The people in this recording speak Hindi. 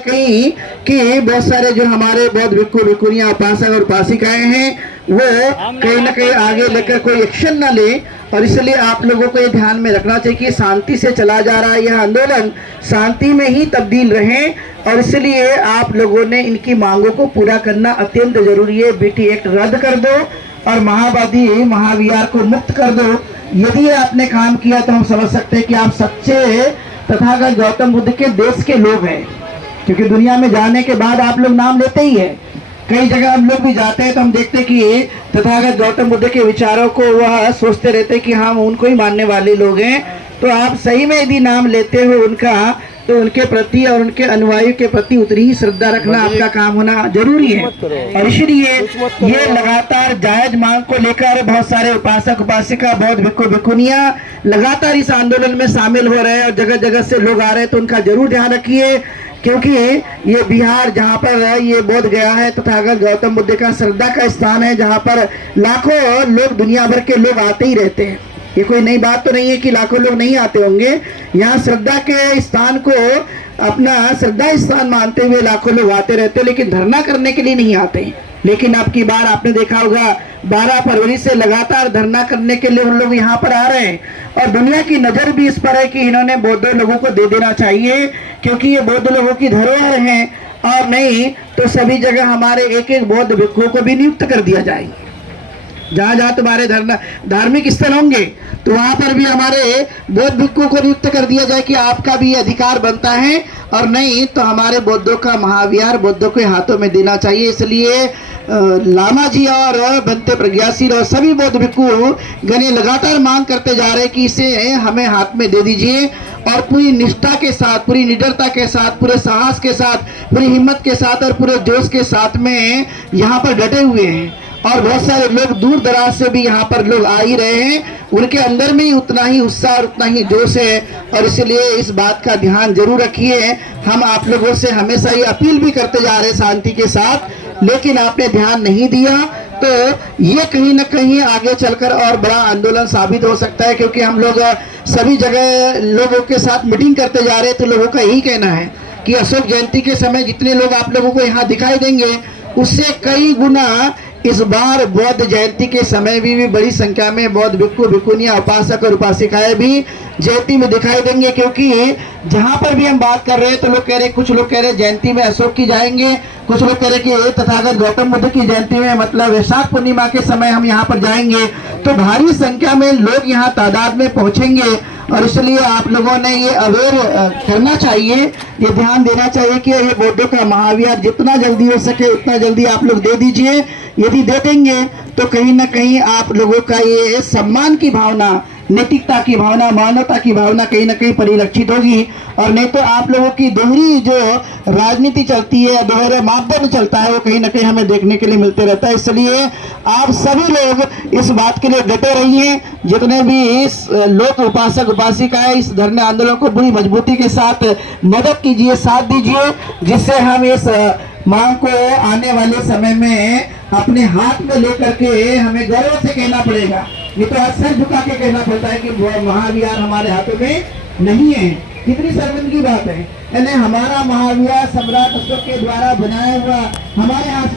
कहीं कि बहुत सारे जो हमारे बौद्ध भिक्खु भिक्खुनियां उपासक और उपासिकाएं हैं वो कहीं ना कहीं आगे लेकर कोई एक्शन ना ले, और इसलिए आप लोगों को ये ध्यान में रखना चाहिए कि शांति से चला जा रहा है यह आंदोलन, शांति में ही तब्दील रहे। और इसलिए आप लोगों ने इनकी मांगों को पूरा करना अत्यंत जरूरी है। बीटी एक्ट रद्द कर दो और महावादी महावीर को मुक्त कर दो। यदि आपने काम किया तो हम समझ सकते हैं कि आप सच्चे तथागत गौतम बुद्ध के देश के लोग हैं, क्योंकि दुनिया में जाने के बाद आप लोग नाम लेते ही हैं। कई जगह हम लोग भी जाते हैं तो हम देखते हैं कि तथागत गौतम बुद्ध के विचारों को वह सोचते रहते हैं कि हम उनको ही मानने वाले लोग हैं। तो आप सही में यदि नाम लेते हो उनका, तो उनके प्रति और उनके अनुयायियों के प्रति उतनी ही श्रद्धा रखना आपका काम होना जरूरी है। और इसलिए ये लगातार जायज मांग को लेकर बहुत सारे उपासक उपासिका बौद्ध भिक्खु भिक्खुनियां लगातार इस आंदोलन में शामिल हो रहे हैं और जगह जगह से लोग आ रहे हैं। तो उनका जरूर ध्यान रखिए, क्योंकि ये बिहार जहाँ पर ये बोध गया है तथागत गौतम बुद्ध का श्रद्धा का स्थान है, जहाँ पर लाखों लोग दुनिया भर के लोग आते ही रहते हैं। ये कोई नई बात तो नहीं है कि लाखों लोग नहीं आते होंगे। यहाँ श्रद्धा के स्थान को अपना श्रद्धा स्थान मानते हुए लाखों लोग आते रहते हैं, लेकिन धरना करने के लिए नहीं आते। लेकिन अब की बार आपने देखा होगा 12 फरवरी से लगातार धरना करने के लिए उन लोग यहाँ पर आ रहे हैं, और दुनिया की नजर भी इस पर है कि इन्होंने बौद्ध लोगों को दे देना चाहिए, क्योंकि ये बौद्ध लोगों की धरोहर हैं। और नहीं तो सभी जगह हमारे एक एक बौद्ध भिक्षुओं को भी नियुक्त कर दिया जाएगा। जहाँ जहाँ तुम्हारे धार्मिक स्थल होंगे तो वहाँ पर भी हमारे बौद्ध भिक्षुओं को नियुक्त कर दिया जाए कि आपका भी अधिकार बनता है। और नहीं तो हमारे बौद्धों का महाविहार बौद्धों के हाथों में देना चाहिए। इसलिए लामा जी और बनते प्रज्ञाशील और सभी बौद्ध भिक्षु गणे लगातार मांग करते जा रहे हैं कि इसे हमें हाथ में दे दीजिए। और पूरी निष्ठा के साथ, पूरी निडरता के साथ, पूरे साहस के साथ, पूरी हिम्मत के साथ और पूरे जोश के साथ में यहाँ पर डटे हुए हैं। और बहुत सारे लोग दूर दराज से भी यहाँ पर लोग आ ही रहे हैं, उनके अंदर में ही उतना ही उत्साह और उतना ही जोश है। और इसलिए इस बात का ध्यान जरूर रखिए। हम आप लोगों से हमेशा ये अपील भी करते जा रहे हैं शांति के साथ, लेकिन आपने ध्यान नहीं दिया तो ये कहीं ना कहीं आगे चलकर और बड़ा आंदोलन साबित हो सकता है। क्योंकि हम लोग सभी जगह लोगों के साथ मीटिंग करते जा रहे हैं, तो लोगों का यही कहना है कि अशोक जयंती के समय जितने लोग आप लोगों को यहाँ दिखाई देंगे उससे कई गुना इस बार बौद्ध जयंती के समय भी बड़ी संख्या में बौद्ध भिक्खु भिक्खुनियां उपासक और उपासिकाएं भी जयंती में दिखाई देंगे। क्योंकि जहां पर भी हम बात कर रहे हैं तो लोग कह रहे हैं, कुछ लोग कह रहे हैं जयंती में अशोक की जाएंगे, कुछ लोग कह रहे हैं कि तथागत गौतम बुद्ध की जयंती में मतलब वैशाख पूर्णिमा के समय हम यहाँ पर जाएंगे। तो भारी संख्या में लोग यहाँ तादाद में पहुंचेंगे। और इसलिए आप लोगों ने ये अवेयर करना चाहिए, ये ध्यान देना चाहिए कि ये बौद्धों का महाविहार जितना जल्दी हो सके उतना जल्दी आप लोग दे दीजिए। यदि दे देंगे तो कहीं ना कहीं आप लोगों का ये सम्मान की भावना, नैतिकता की भावना, मानवता की भावना कहीं ना कहीं परिलक्षित होगी। और नहीं तो आप लोगों की दोहरी जो राजनीति चलती है, दोहरे मापदंड चलता है, वो कहीं ना कहीं हमें देखने के लिए मिलते रहता है। इसलिए आप सभी लोग इस बात के लिए डटे रहिए। जितने भी इस लोक उपासक उपासिकाएं इस धरने आंदोलन को बड़ी मजबूती के साथ मदद कीजिए, साथ दीजिए, जिससे हम इस मांग को आने वाले समय में अपने हाथ में लेकर के हमें गर्व से कहना पड़ेगा। ये तो आज सर झुका के कहना पड़ता है कि महाविहार हमारे हाथों में नहीं है। कितनी शर्मिंदगी बात है। यानी हमारा महाविहार सम्राट अशोक के द्वारा बनाया हुआ हमारे हाथ